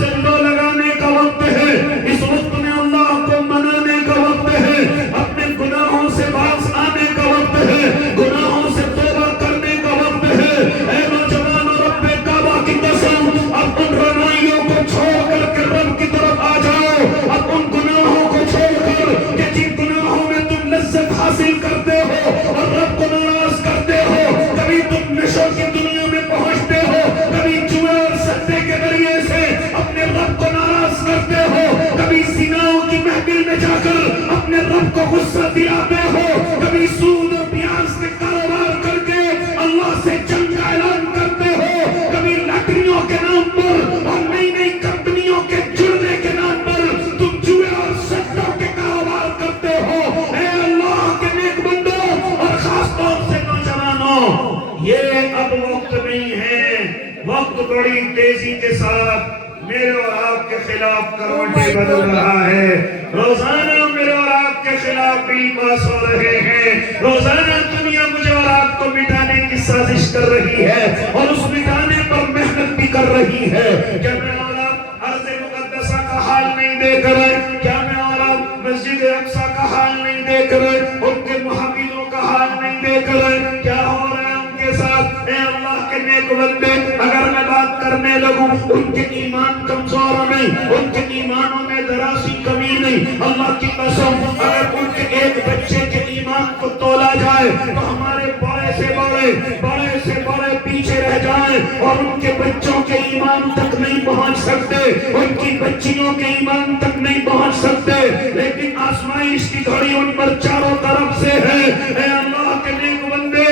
سے لو لگانے کا وقت ہے، اس وقت میں اللہ کو منانے کا وقت ہے، اپنے گناہوں سے باز آنے کا وقت ہے، گناہوں سے توبہ کرنے کا وقت ہے۔ اے نوجوان، رب کعبہ کی قسم، اب ان رنائیوں کو چھوڑ کر کے رب کی طرف آ جاؤ، اب ان گناہوں کو چھوڑ کر کہ جن گناہوں میں تم لذت حاصل کرتے ہو اور رب کو ناراض کرتے ہو، کبھی تم نشوں کی دنیا میں پہنچتے ہو، کبھی جوئے اور سجدے کے ذریعے سے اپنے رب کو ناراض کرتے ہو، کبھی زناؤں کی محفل میں جا کر اپنے رب کو غصہ دلاتے ہو، کبھی سود اور پیاز سے کاروبار کر کے اللہ سے جنگ کا اعلان کرتے ہو، کبھی لاٹریوں کے نام پر اور نئی نئی کمپنیوں کے جڑنے کے نام پر تم جوئے اور سجدوں کے کاروبار کرتے ہو۔ اے اللہ کے نیک بندوں اور خاص طور سے نوجوانوں، یہ اب وقت نہیں ہے، وقت بڑی تیزی کے ساتھ میرے اور آپ کے خلاف کروٹیں بدل رہا ہے۔ روزانہ میرے اور آپ کے خلاف بل پاس ہو رہے ہیں، روزانہ دنیا مجھے اور آپ کو مٹانے کی سازش کر رہی ہے اور اس مٹانے پر محنت بھی کر رہی ہے۔ کیا میں اور آپ ارض مقدسہ کا حال نہیں دیکھ رہے؟ کیا میں اور آپ مسجد اقصی کا حال نہیں دیکھ رہے؟ ان کے محافظوں کا حال نہیں دیکھ رہے؟ کیا ہو رہا ہے ان کے ساتھ؟ اے اللہ کے نیک بندے، اگر میں بات کرنے لگوں، ان کے ایمان کمزور نہیں، ان کے ایمانوں میں ذرا سی کمی نہیں۔ اللہ کی قسم، اگر ان کے ایک بچے کے ایمان کو تولا جائے تو ہمارے بڑے سے بڑے پیچھے رہ جائیں اور ان کے بچوں کے ایمان تک نہیں پہنچ سکتے، ان کی بچیوں کے ایمان تک نہیں پہنچ سکتے، لیکن آزمائش کی گھڑی ان پر چاروں طرف سے ہے۔ اے اللہ کے نیک بندے،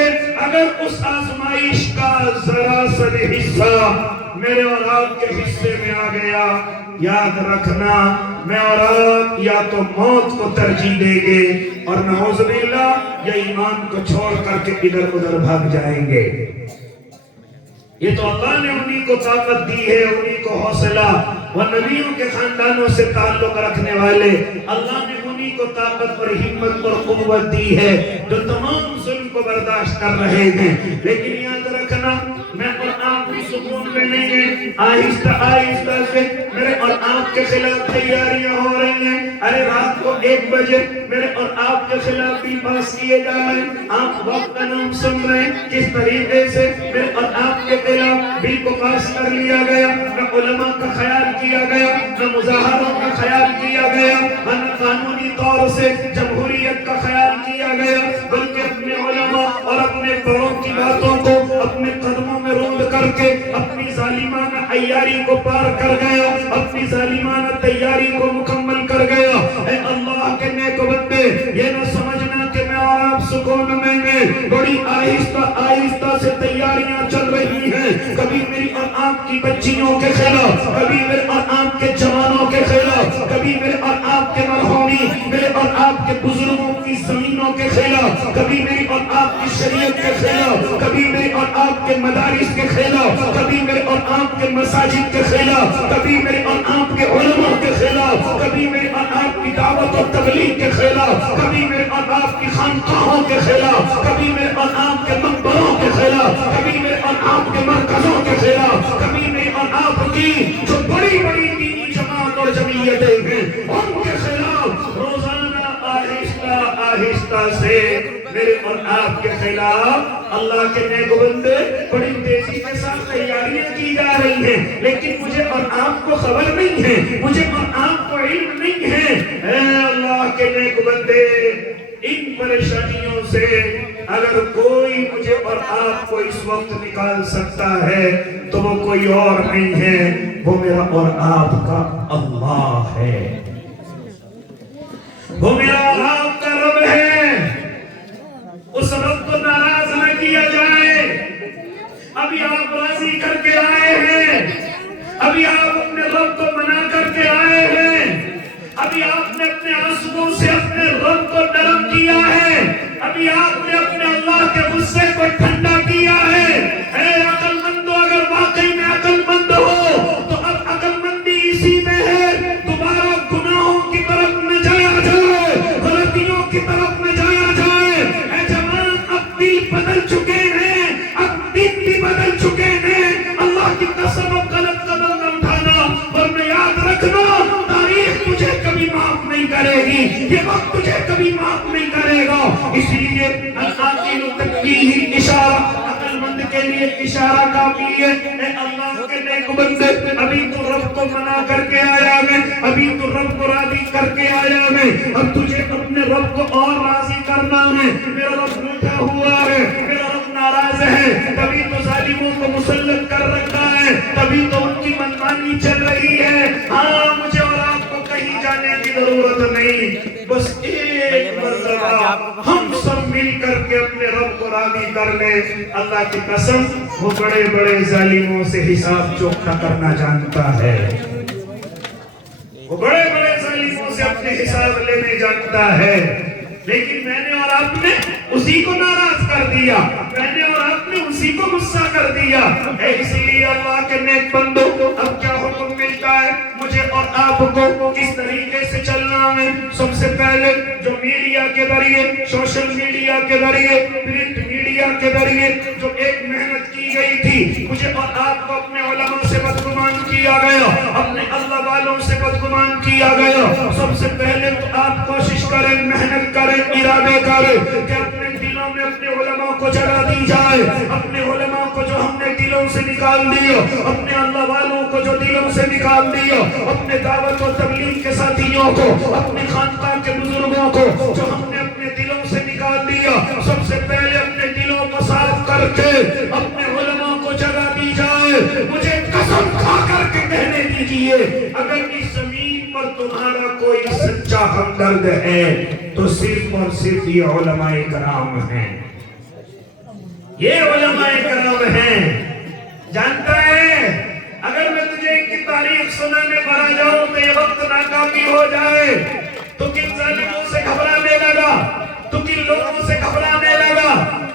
اگر اس آزمائش کا ذرا سا حصہ میرے اور آپ کے حصے میں آ گیا، یاد رکھنا میں اور آپ یا تو موت کو ترجیح دیں گے اور نعوذ باللہ یا ایمان کو چھوڑ کر کے ادھر ادھر بھاگ جائیں گے۔ یہ تو اللہ نے انہی کو طاقت دی ہے، انہی کو حوصلہ، وہ نبیوں کے خاندانوں سے تعلق رکھنے والے، اللہ نے انہی کو طاقت اور ہمت اور قوت دی ہے جو تمام ظلم کو برداشت کر رہے ہیں۔ لیکن یاد رکھنا، میں اور آپ بھی سکون میں نہیں ہیں، آہستہ آہستہ سے میرے اور آپ کے خلاف تیاریاں ہو رہی ہیں۔ ارے رات کو 1 بجے میرے اور آپ کے خلاف بل پاس کیے جا رہے ہیں، آپ وقت کا نام سن رہے ہیں کس طریقے سے میرے اور آپ کے خلاف بل کو پاس کر لیا گیا، نہ علماء کا خیال کیا گیا، نہ مظاہروں کا خیال کیا گیا، نہ قانونی طور سے جمہوریت کا خیال کیا گیا، بلکہ اپنے علماء اور اپنے بڑوں کی باتوں کو اپنے قدموں میں روند کر کے اپنی ظالمانہ عیاری کو پار کر گیا، اپنی ظالمانہ تیاری کو مکمل کر گیا۔ اے اللہ کے نیک بندے، یہ نہ سمجھنا کہ میں اور آپ سکون میں ہیں، بڑی آہستہ آہستہ سے تیاریاں چل رہی ہیں، کبھی میری اور آپ کی بچیوں کے خلاف، کبھی میرے اور آپ کے جوانوں کے خلاف، کبھی میرے اور آپ کے مرحومی، میرے اور آپ کے بزرگوں کی زمینوں کے خلاف، کبھی میری اور آپ کی شریعت کے خلاف، کبھی میرے اور آپ کے مدارس کے خلاف، کبھی میرے اور آپ کے مساجد کے خلاف، کبھی میرے اور آپ کے علماء کے خلاف، کبھی میرے اور آپ کی دعوت و تبلیغ کے خلاف، کبھی میرے اور آپ کی خانقاہوں کے خلاف، کبھی میرے اور آپ کے مقبروں کے خلاف، کبھی میرے اور آپ کے مرکزوں کے خلاف، کبھی میرے اور آپ کی جو بڑی بڑی دینی جماعت اور جمعیتیں ہیں ان کے خلاف روزانہ آہستہ آہستہ سے میرے اور آپ کے خلاف اللہ کے نیک بندے بڑی تیزی کے ساتھ تیاریاں کی جا رہی ہیں، لیکن مجھے اور آپ کو خبر نہیں ہے، مجھے اور آپ کو علم نہیں ہے۔ اے اللہ کے نیک بندے، ان پریشانیوں سے اگر کوئی مجھے اور آپ کو اس وقت نکال سکتا ہے تو وہ کوئی اور نہیں ہے، وہ میرا اور آپ کا اللہ ہے، وہ میرا اور آپ کا رب ہے۔ اس رب کو ناراض نہ کیا جائے۔ ابھی آپ راضی کر کے آئے ہیں، ابھی آپ اپنے رب کو منا کر کے آئے ہیں، ابھی آپ نے اپنے آنسوؤں سے اپنے رب کو نرم کیا ہے، ابھی آپ نے اپنے اللہ کے غصے کو ٹھنڈا کیا ہے۔ اے عقل مندو، اگر واقعی میں عقل مند ہو تو اب عقل مندی اسی میں ہے، دوبارہ گناہوں کی طرف نہ جایا جائے، غلطیوں کی طرف نہ جایا جائے۔ اے جوان، اب دل بدل چکے ہیں، اب دن بھی بدل چکے ہیں، اللہ کی قسم اب غلط قدم نہ اٹھانا، ورنہ گی، یہ وقت تجھے کبھی معاف نہیں کرے گا۔ اس لیے العاقل تکفیہ اشارہ، عقل مند کے لیے اشارہ کافی ہے۔ اے اللہ کے نیک بندے، ابھی تو رب کو منا کر کے آیا میں، ابھی تو رب کو راضی کر کے آیا میں، اب تجھے اپنے رب کو اور راضی کرنا ہے۔ میرا رب روٹھا ہوا ہے، میرا رب ناراض ہے، تبھی تو ظالموں کو مسلط کر رکھا ہے، تبھی تو ان کی منمانی چل رہی ہے۔ ہاں مجھے اور آپ کو کہیں جانے کی ضرورت نہیں، بس ایک مرتبہ ہم سب مل کر کے اپنے رب کو راضی کر لیں۔ اللہ کی قسم وہ بڑے بڑے ظالموں سے حساب چوکھا کرنا جانتا ہے، وہ بڑے بڑے ظالموں سے اپنے حساب لینے جانتا ہے، لیکن میں نے اور آپ نے اسی کو ناراض کر دیا، میں نے اور آپ نے اسی کو غصہ کر دیا۔ اس لیے اللہ کے نیک بندو، اب کیا حکم ملتا ہے مجھے اور آپ کو کس طریقے سے چلنا ہے؟ سب سے پہلے جو میڈیا کے ذریعے، سوشل میڈیا کے ذریعے، پرنٹ میڈیا کے ذریعے جو ایک محنت کی گئی تھی، مجھے اور آپ کو اپنے علماء سے بدگمان کیا گیا، اپنے اللہ والوں سے بدگمان کیا گیا۔ سب سے پہلے تو آپ کوشش کریں، محنت کریں، ارادے کریں کہ اپنے دلوں میں اپنے علماء کو جگہ دی جائے، اپنے علماء کو جو ہم نے دلوں سے نکال دیا، اپنے اللہ والوں کو جو دلوں سے نکال دیا، اپنے دعوت و تبلیغ کے ساتھیوں کو، اپنے خانقاہ کے بزرگوں کو جو ہم نے اپنے دلوں سے نکال دیا، سب سے پہلے اپنے دلوں کو صاف کر کے اپنے علماء کو جگہ دی جائے۔ مجھے قسم کھا کر کے کہنے دیجئے، اگر اس زمین پر تمہارا کوئی سچا ہمدرد ہے تو صرف اور صرف یہ علماء کرام ہیں، یہ علماء کرام ہیں۔ جانتا ہے اگر میں تجھے ان کی تاریخ سنانے پر آ جاؤں تو یہ وقت ناکافی ہو جائے، تو کن ظالموں سے گھبرانے لگا، تو کن لوگوں سے گھبرانے لگا۔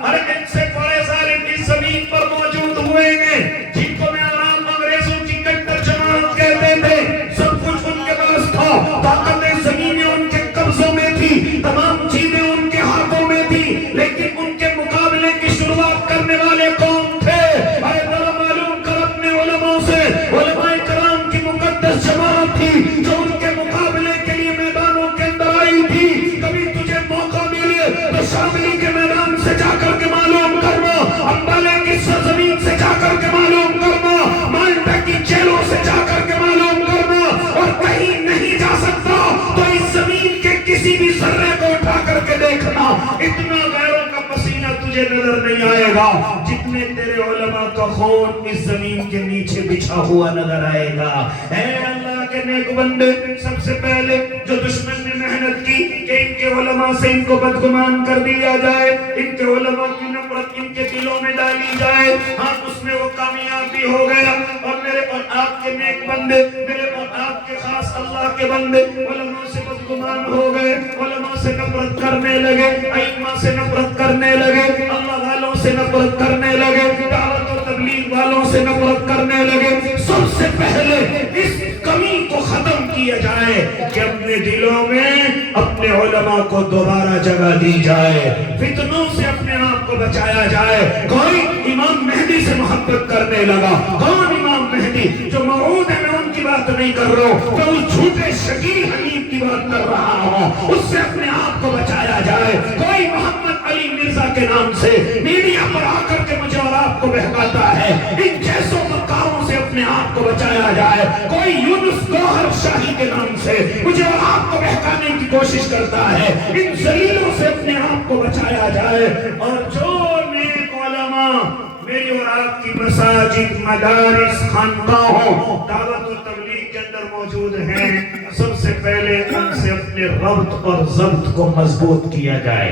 ارے ان سے بڑے ظالم اس زمین پر موجود ہوئے ہیں، جن کو میں عوام انگریزوں کی کٹر جماعت کہتے تھے، سب کچھ ان کے پاس تھا، طاقتیں زمینیں ان کے قبضوں میں تھی، تمام چیزیں ان کے ہاتھوں میں تھی، لیکن ان کے مقابلے کی شروعات کرنے والے کون تھے؟ ارے ذرا معلوم کر اپنے علماء سے، علماء کرام کی مقدس جماعت تھی جو ان کے مقابلے کے لیے میدانوں کے اندر آئی تھی۔ کبھی تجھے موقع ملے تو شاملی کے میدان سے جا کر کے معلوم کرنا، امبالے کی سرزمین سے جا کر کے معلوم کرنا، مالٹا کی جیلوں سے جا کر کے معلوم کرنا، اور کہیں نہیں جا سکتا تو اس زمین کے کسی بھی ذرے کو اٹھا کر کے دیکھنا، اتنا غیروں کا پسینہ تجھے نظر نہیں آئے گا جتنے تیرے علماء کا خون اس زمین کے نیچے بچھا ہوا نظر آئے گا۔ اے اللہ کے نیک بندے، سب سے پہلے جو دشمن نے محنت کی کہ ان کے علماء سے ان کو بدگمان کر دیا جائے، ان کے علماء کی نفرت ان کے دلوں میں ڈالی جائے، ہاں اس میں وہ کامیاب بھی ہو گیا۔ اور میرے اور آپ کے نیک بندے، میرے اور آپ کے خاص اللہ کے بندے علماء سے بدگمان ہو گئے، علماء سے نفرت کرنے لگے، ائمہ سے نفرت کرنے لگے، اللہ والوں سے نفرت کرنے لگے، دعوت و تبلیغ والوں سے نفرت کرنے لگے۔ سب سے پہلے اس کمی کو ختم کیا جائے کہ اپنے دلوں میں اپنے علماء کو دوبارہ جگہ دی جائے، فتنوں سے اپنے آپ کو بچایا جائے۔ کوئی امام مہدی سے محبت کرنے لگا، کون امام مہدی؟ جو موعود ہے، میں ان کی بات نہیں کر رہا ہوں، میں اس جھوٹے شکیل حنیف کی بات کر رہا ہوں، اس سے اپنے آپ کو بچایا جائے۔ کوئی محمد علی مرزا کے نام سے میڈیا پر آ کر کے مجھے اور آپ کو بہکاتا ہے، ان جیسوں مکاروں سے اپنے آپ کو بچایا جائے۔ کوئی یونس گوہر شاہی کے نام سے مجھے اور آپ کو بہکانے کی کوشش کرتا ہے، ان ذلیلوں سے اپنے آپ کو بچایا جائے۔ اور جو نیک علماء میری اور آپ کی مساجد، مدارس، خانقاہوں، دعوت و تبلیغ کے اندر موجود ہیں، سب سے پہلے ان سے اپنے ربط اور ضبط کو مضبوط کیا جائے۔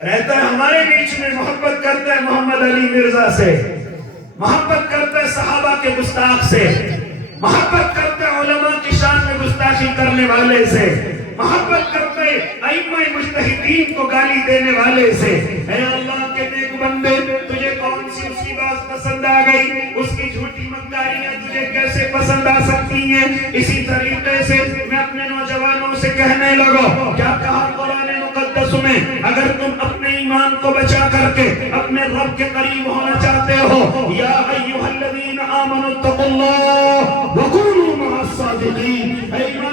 رہتا ہے ہمارے بیچ میں، محبت کرتا ہے محمد علی مرزا سے، محبت کرتا ہے صحابہ کے گستاخ سے، محبت کرتا ہے علماء کی شان میں گستاخی کرنے والے سے، محبت کرتے ائمہ مجتہدین کو گالی دینے والے سے۔ اے اللہ کے نیک بندے، تجھے کون سی اس کی بات پسند آ گئی؟ اس کی جھوٹی مکاریاں تجھے کیسے پسند آ سکتی ہیں؟ اسی طریقے سے میں اپنے نوجوانوں سے کہنے لگا، کیا کہا قرآن مقدس میں؟ اگر تم اپنے ایمان کو بچا کر کے اپنے رب کے قریب ہونا چاہتے ہو، یا ایھا الذین آمنوا اتقوا اللہ وکونوا مع الصادقین، اے ایمان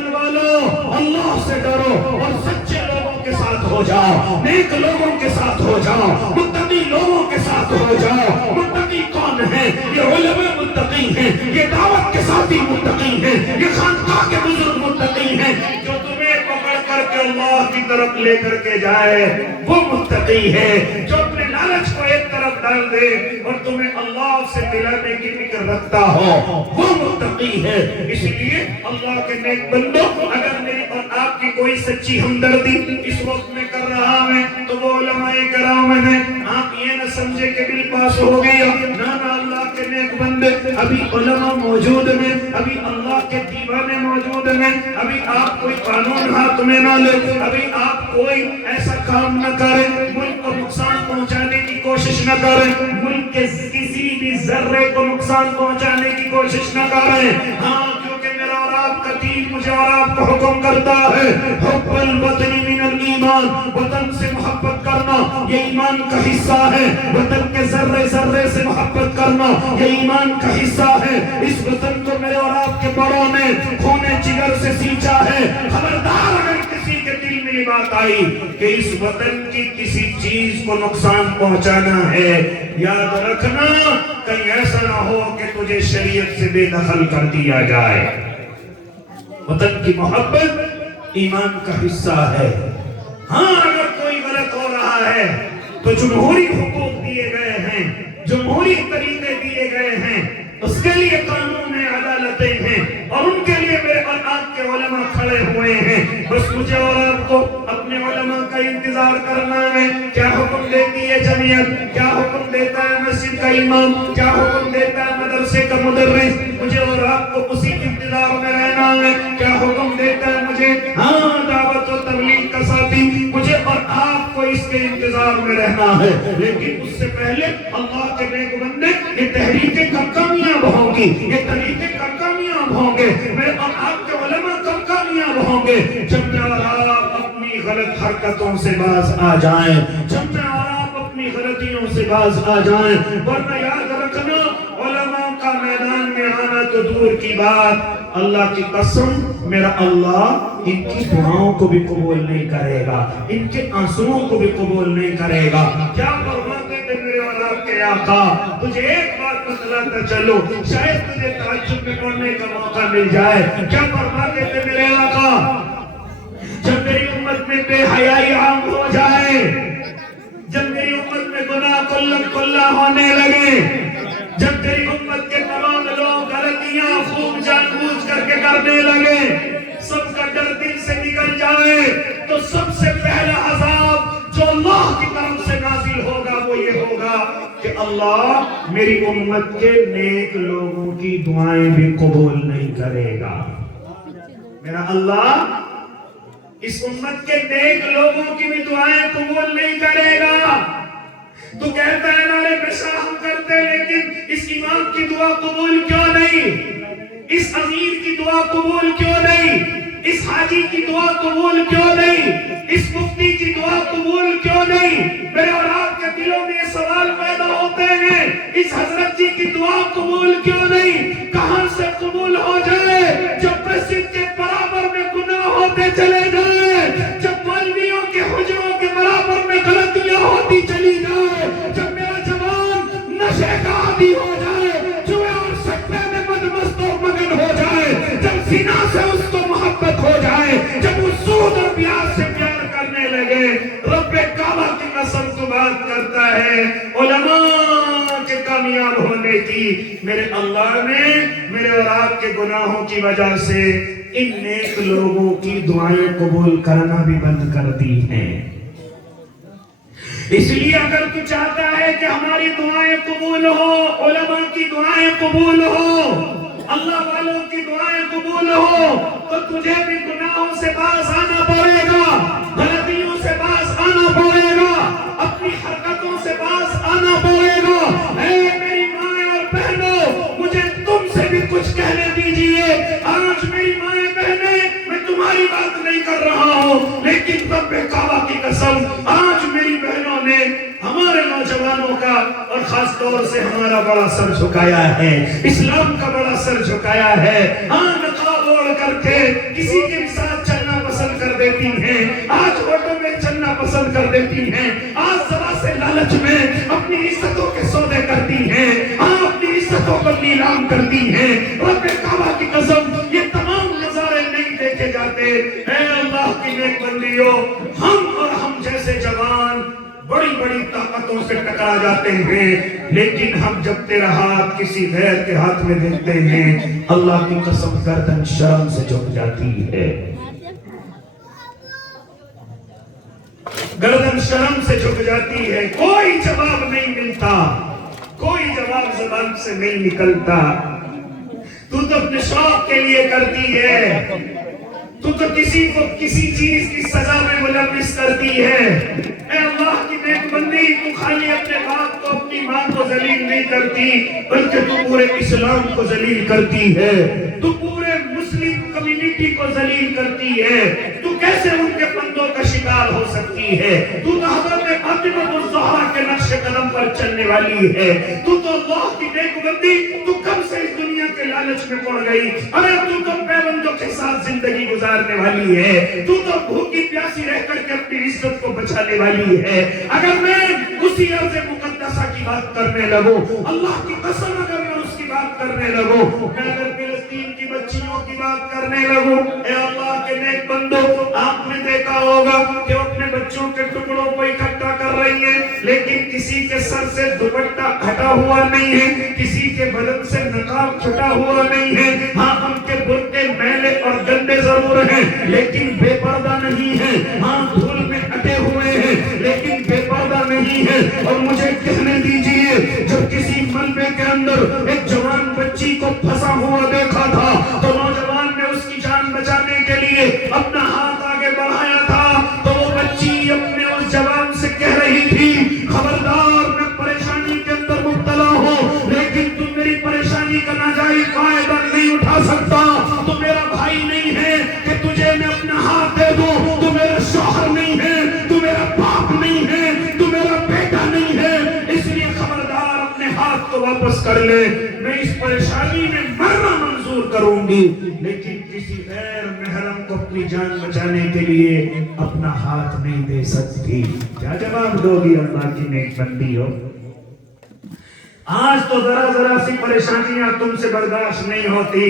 ڈرو اور سچے لوگوں کے ساتھ ہو جاؤ، نیک لوگوں کے ساتھ ہو جاؤ، متقی لوگوں کے ساتھ ہو جاؤ۔ متقی کون ہے؟ یہ علماء متقی ہیں، یہ دعوت کے ساتھی متقی ہیں، یہ خانقاہ کے بزرگ متقی ہیں۔ جو تمہیں پکڑ کر کے اللہ کی طرف لے کر کے جائے وہ متقی ہے۔ جو اپنے لالچ کو ایک طرف ڈال دے اور تمہیں اللہ سے ملانے کی فکر رکھتا ہو وہ متقی ہے۔ اس لیے اللہ کے نیک بندو، اگر میری اور آپ کی کوئی سچی ہمدردی اس وقت میں کر رہا ہے تو وہ علماء کرام ہیں۔ آپ یہ نہ سمجھے کہ بل پاس ہو گیا، نہ اللہ کے نیک بندے، ابھی علماء موجود ہیں، ابھی اللہ کے دیوانے موجود ہیں۔ ابھی آپ کوئی قانون ہاتھ میں نہ لے، ابھی آپ کوئی ایسا کام نہ کریں، ملک کو نقصان پہنچانے کی کوشش نہ کریں، ملک کے کسی بھی ذرے کو نقصان پہنچانے کی کوشش نہ کریں۔ ہاں، کیونکہ میرا اور آپ کا دین مجھے اور آپ کو حکم کرتا ہے، حب الوطن من الایمان، وطن سے محبت کرنا یہ ایمان کا حصہ ہے۔ وطن کے ذرے ذرے سے محبت کرنا یہ ایمان کا حصہ ہے۔ اس وطن کو میرے اور آپ کے بڑوں نے خون جگر سے سینچا ہے۔ خبردار اگر کسی کے دل میں یہ بات آئی کہ اس وطن کی کسی چیز کو نقصان پہنچانا ہے، یاد رکھنا کہیں ایسا نہ ہو کہ تجھے شریعت سے بے دخل کر دیا جائے۔ وطن کی محبت ایمان کا حصہ ہے۔ ہاں، اگر کوئی غلط ہو رہا ہے تو جمہوری حقوق دیے گئے ہیں، جمہوری طریقے دیے گئے ہیں، اس کے لیے قانون عدالتیں ہیں اور ان کے لیے میرے اور آپ کے علماء کھڑے ہوئے ہیں۔ بس مجھے اور آپ کو اپنے علماء کا انتظار کرنا ہے۔ کیا حکم دیتی ہے جمعیت، کیا حکم دیتا ہے مسجد کا امام، کیا حکم دیتا ہے مدرسے کا مدرس، مجھے اور آپ کو اسی انتظار میں رہنا ہے۔ کیا حکم دیتا ہے مجھے دعوت و تبلیغ کا ساتھی، مجھے اور آپ کو اس کے انتظار میں رہنا ہے۔ لیکن اس سے پہلے اللہ کے نیک بندے، یہ تحریکیں کب کامیاب ہوں گی، یہ طریقے کب کامیاب ہوں گے، میرے اور آپ کے علماء کب کامیاب ہوں گے؟ جب میں اور آپ اپنی غلط حرکتوں سے باز آ جائیں، جب میں اور آپ اپنی غلطیوں سے باز آ جائیں۔ ورنہ یاد رکھنا، علماء کا میدان میں آنا تو دور کی بات، اللہ کی قسم میرا اللہ ان کی دعاؤں کو بھی قبول نہیں کرے گا، ان کے آنسوؤں کو بھی قبول نہیں کرے گا۔ کیا فرماتے تھے میرے اور آپ کے آقا؟ تجھے ایک بات بتلاتا چلو، شاید تجھے تعجب میں پڑھنے کا موقع مل جائے۔ کیا فرماتے تھے میرے آقا؟ جب میری امت میں بے حیائی عام ہو جائے، جب میری امت میں گناہ کلہ ہونے لگے، جب میری امت کے تمام لوگ غلطیاں خوب جان بوجھ کر کے کرنے لگے، سب کا ڈر دل سے نکل جائے، تو سب سے پہلا عذاب جو اللہ کی طرف سے نازل ہوگا وہ یہ ہوگا کہ اللہ میری امت کے نیک لوگوں کی دعائیں بھی قبول نہیں کرے گا۔ میرا اللہ اس امت کے نیک لوگوں کی بھی دعائیں قبول نہیں کرے گا۔ تو کہتا ہے نعرے پیشہ ہم کرتے، لیکن اس امام کی دعا قبول کیوں نہیں، اس امیر کی دعا قبول کیوں نہیں، اس حاجی کی دعا قبول کیوں نہیں، اس مفتی کی دعا قبول کیوں نہیں؟ میرے اور آپ کے دلوں میں یہ سوال پیدا ہوتے ہیں، اس حضرت جی کی دعا قبول کیوں نہیں؟ کہاں سے قبول ہو جائے؟ جب مسجد کے برابر میں گناہ ہوتے چلے جائیں، جب مولویوں کے حجروں کے برابر میں غلطیاں ہوتی چلی جائے، جب میرا جوان نشے کا عادی ہو جائے، جوئے اور سکتے میں مدمست و مگن ہو جائے، جب زنا سے اس کو محبت ہو جائے، جب وہ سود اور بیاج سے پیار کرنے لگے، رب کعبہ کی قسم تو بات کرتا ہے علماء کے کامیاب ہونے کی۔ میرے اللہ نے میرے اور آپ کے گناہوں کی وجہ سے ان نیک لوگوں کی دعائیں قبول کرنا بھی بند کر دی ہیں۔ اس لیے اگر تو چاہتا ہے کہ ہماری دعائیں قبول ہو، علماء کی دعائیں قبول ہو، اللہ والوں کی دعائیں قبول ہو، تو تجھے بھی گناہوں سے باز آنا پڑے گا، غلطیوں سے باز آنا پڑے گا، اپنی حرکتوں سے باز آنا پڑے گا۔ اے میری ماں اور بہنوں، مجھے تم سے بھی کچھ کہنے دیجئے۔ آج میری ماں بہنیں، میں تمہاری بات نہیں کر رہا ہوں، لیکن رب کعبہ کی قسم آج میری بہنوں نے ہمارے نوجوانوں کا اور خاص طور سے ہمارا بڑا سر جھکایا ہے، اسلام کا بڑا سر جھکایا ہے۔ نقاب اوڑھ کر کے کسی کے ساتھ چلنا پسند کر دیتے پسند کر دیتی ہیں، آج ذرا سے لالچ میں اپنی عزتوں کے سودے کرتی ہیں، اپنی عزتوں کو نیلام کرتی ہیں۔ رب کعبہ کی قسم یہ تمام نظارے نہیں دیکھے جاتے۔ اے اللہ کی نیک بندیوں، ہم اور ہم جیسے جوان بڑی بڑی طاقتوں سے ٹکرا جاتے ہیں، لیکن ہم جب تیرا ہاتھ کسی غیر کے ہاتھ میں دیکھتے ہیں، اللہ کی قسم گردن شرم سے جھک جاتی ہے، گردن شرم سے جھک جاتی ہے۔ کوئی جواب نہیں ملتا، کوئی جواب زبان سے نہیں نکلتا۔ تو اپنے شوق کے لیے کرتی ہے، تو کسی کو کسی چیز کی سزا میں ملوث کرتی ہے۔ اے اللہ کی نیک بندی، تو خالی اپنے باپ کو اپنی ماں کو ذلیل نہیں کرتی، بلکہ تو پورے اسلام کو ذلیل کرتی ہے، تو پورے مسلم کمیونٹی کو ذلیل کرتی ہے۔ تو کیسے ان کے بندوں کا شکار ہو سکتی ہے؟ تو حضرت فاطمہ الزہرا کے نقش قدم پر چلنے والی ہے۔ تو اللہ کی نیک بندی، تو کب سے اس دنیا کے لالچ میں پڑ گئی؟ ارے تو پیغمبروں کے ساتھ زندگی گزارنے والی ہے، تو بھوکی پیاسی رہ کر کے اپنی عزت کو بچانے والی ہے۔ اگر میں اسی ارض مقدسہ کی بات کرنے لگوں، اللہ کی قسم اگر میں اس کی بات کرنے لگوں، میں اگر فلسطین کی بچیوں کی بات کرنے لگوں، اے اللہ کے نیک بندو، آپ نے دیکھا ہوگا کہ وہ اپنے بچوں کے ٹکڑوں کو اکٹھا کر رہی ہیں، لیکن کسی کے سر سے دوپٹہ ہٹا ہوا نہیں ہے، کسی کے بدن سے نقاب چھٹا ہوا نہیں ہے۔ ہاں، ان کے برقعے میلے اور گندے ضرور ہیں، لیکن بے پردہ نہیں ہیں۔ ہاں، دھول میں اٹے ہوئے ہیں، لیکن بے پردہ نہیں ہیں۔ اور مجھے کہنے دیجئے، جب کسی ملبے کے اندر ایک جوان بچی کو پھنسا ہوا دیکھا تھا، تو نوجوان نے اس کی جان بچانے کے لیے اپنا ہاتھ آگے بڑھایا تھا، تو وہ بچی اپنے اس جوان سے کہہ رہی تھی، خبردار، میں پریشانی کے اندر مبتلا ہوں، لیکن تم میری پریشانی کا ناجائز فائدہ نہیں اٹھا سکتا۔ تو میرا بھائی نہیں ہے کہ تجھے میں اپنا ہاتھ دے دوں، تو میرا شوہر نہیں ہے، تو میرا باپ نہیں ہے، تو میرا بیٹا نہیں ہے، اس لیے خبردار اپنے ہاتھ کو واپس کر لے۔ میں اس پریشانی میں مرنا منظور کروں گی، لیکن کسی غیر محرم کو اپنی جان بچانے کے لیے اپنا ہاتھ نہیں دے سکتی۔ کیا جواب دو گی اللہ کی نیک بندی ہو؟ آج تو ذرا ذرا سی پریشانیاں تم سے برداشت نہیں ہوتی،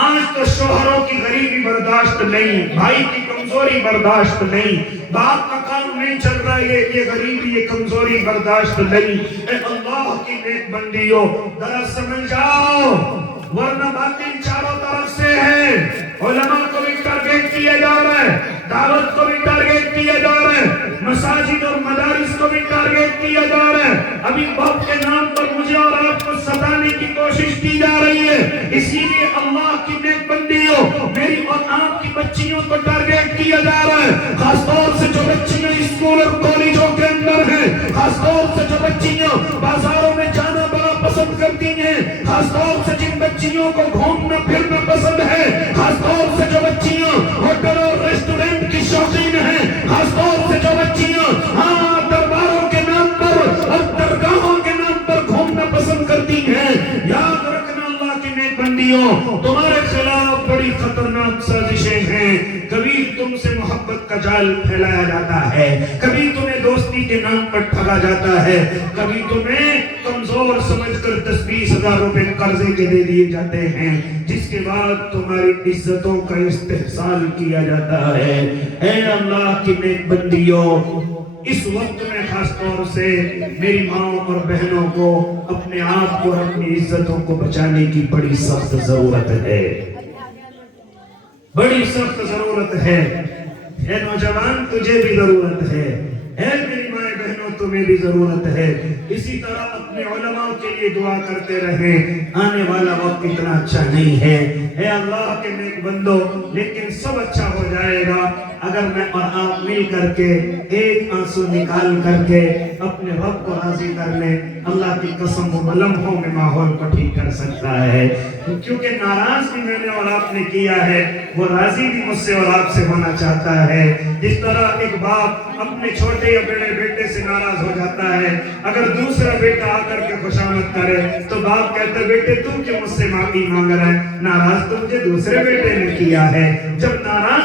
آج تو شوہروں کی غریبی برداشت نہیں، بھائی کی کمزوری برداشت نہیں، باپ کا کام نہیں چل رہا ہے، یہ غریبی یہ کمزوری برداشت نہیں۔ اے اللہ کی نیک بندیوں، ذرا سمجھ جاؤ، ورنہ باطل چاروں طرف سے ہے۔ علماء کو بھی ٹارگیٹ کیا جا رہا ہے، دعوت کو بھی ٹارگیٹ کیا جا رہا ہے، مساجد اور مدارس کو بھی ٹارگیٹ کیا جا رہا ہے۔ ابھی باپ کے نام پر مجھے اور آپ کو ستانے کی کوشش کی جا رہی ہے، اسی لیے اللہ کی نیک بندیوں، میری اور آپ کی بچیوں کو ٹارگیٹ کیا جا رہا ہے، خاص طور سے جو بچیاں اسکول اور کالجوں کے اندر ہیں، خاص طور سے جو بچیاں بازاروں میں جانا بڑا پسند کرتی ہیں، خاص طور سے جن بچیوں کو گھومنا پھرنا پسند ہے، خاص طور سے جو بچیاں ہوٹل اور ریسٹورنٹ کی شوقین ہیں، خاص طور سے جو بچیاں درباروں کے نام پر اور درگاہوں کے نام پر گھومنا پسند کرتی ہیں، یاد رکھنا اللہ کی نیک بندیوں، تمہارے خلاف بڑی خطرناک سازشیں ہیں۔ کبھی تم سے محبت کا جال پھیلایا جاتا ہے، کبھی تمہیں دوستی کے نام پر ٹھگا جاتا ہے، کبھی تمہیں کمزور سمجھ کر 10-20 ہزار روپے قرضے کے دے دیے جاتے ہیں، جس کے بعد تمہاری عزتوں کا استحصال کیا جاتا ہے۔ اے اللہ کی نیک بندیوں، اس وقت میں خاص طور سے میری ماں اور بہنوں کو اپنے آپ کو اور اپنی عزتوں کو بچانے کی بڑی سخت ضرورت ہے، بڑی سخت ضرورت ہے۔ اے نوجوان، تجھے بھی ضرورت ہے، اے میری ماں بہنوں، تمہیں بھی ضرورت ہے۔ اسی طرح اپنے علماء کے لیے دعا کرتے رہیں، آنے والا وقت اتنا اچھا نہیں ہے۔ اے اللہ کے نیک بندو، لیکن سب اچھا ہو جائے گا اگر میں اور آپ مل کر کے ایک آنسو نکال کر کے اپنے رب کو راضی کر لیں۔ اللہ کی قسم وہ لمحوں میں ماحول کو ٹھیک کر سکتا ہے، کیونکہ ناراض بھی میں نے اور آپ نے کیا ہے، وہ راضی بھی مجھ سے اور آپ سے ہونا چاہتا ہے۔ جس طرح ایک باپ اپنے چھوٹے یا بڑے بیٹے سے ناراض ہو جاتا ہے، اگر دوسرا بیٹا آ کر کے خوشامد کرے تو باپ کہتا ہے، بیٹے تو کیوں مجھ سے معافی مانگ رہا ہے؟ ناراض تو مجھے دوسرے بیٹے نے کیا ہے۔ جب ناراض